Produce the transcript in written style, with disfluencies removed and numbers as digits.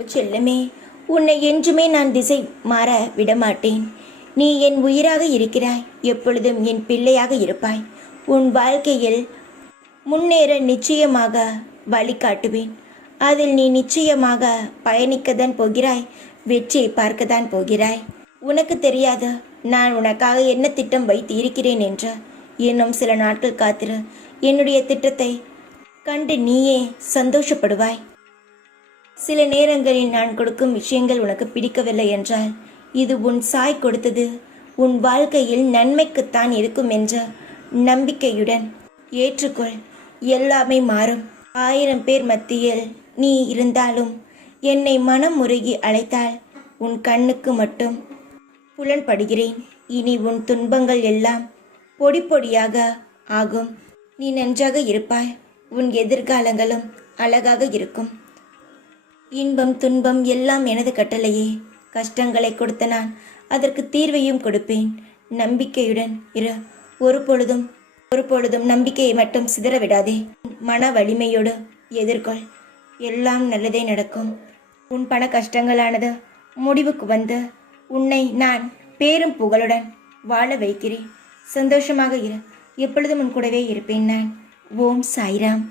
செல்லமே, உன்னை என்றுமே நான் திசை மாற விடமாட்டேன். நீ என் உயிராக இருக்கிறாய். எப்பொழுதும் என் பிள்ளையாக இருப்பாய். உன் வாழ்க்கையில் முன்னேற நிச்சயமாக வழிகாட்டுவேன். அதில் நீ நிச்சயமாக பயணிக்கத்தான் போகிறாய். வெற்றியை பார்க்கத்தான் போகிறாய். உனக்கு தெரியாது நான் உனக்காக என்ன திட்டம் வைத்து இருக்கிறேன் என்று. இன்னும் சில நாட்கள் காத்திரு. என்னுடைய திட்டத்தை கண்டு நீயே சந்தோஷப்படுவாய். சில நேரங்களில் நான் கொடுக்கும் விஷயங்கள் உனக்கு பிடிக்கவில்லை என்றால் இது உன் சாய் கொடுத்தது உன் வாழ்க்கையில் நன்மைக்குத்தான் இருக்கும் என்ற நம்பிக்கையுடன் ஏற்றுக்கொள். எல்லாமே மாறும். 1000 பேர் மத்தியில் நீ இருந்தாலும் என்னை மனம் முருகி அழைத்தால் உன் கண்ணுக்கு மட்டும் புலன்படுகிறேன். இனி உன் துன்பங்கள் எல்லாம் பொடி பொடியாக ஆகும். நீ நன்றாக இருப்பாய். உன் எதிர்காலங்களும் அழகாக இருக்கும். இன்பம் துன்பம் எல்லாம் எனது கட்டளையே. கஷ்டங்களை கொடுத்த நான் அதற்கு தீர்வையும் கொடுப்பேன். நம்பிக்கையுடன் இரு. ஒரு பொழுதும் நம்பிக்கையை மட்டும் சிதறவிடாதே. மன வலிமையோடு எதிர்கொள். எல்லாம் நல்லதே நடக்கும். உன் பண கஷ்டங்களானது முடிவுக்கு வந்து உன்னை நான் பேரும் புகழுடன் வாழ வைக்கிறேன். சந்தோஷமாக இரு. எப்பொழுதும் உன் கூடவே இருப்பேன் நான். ஓம் சாய்ராம்.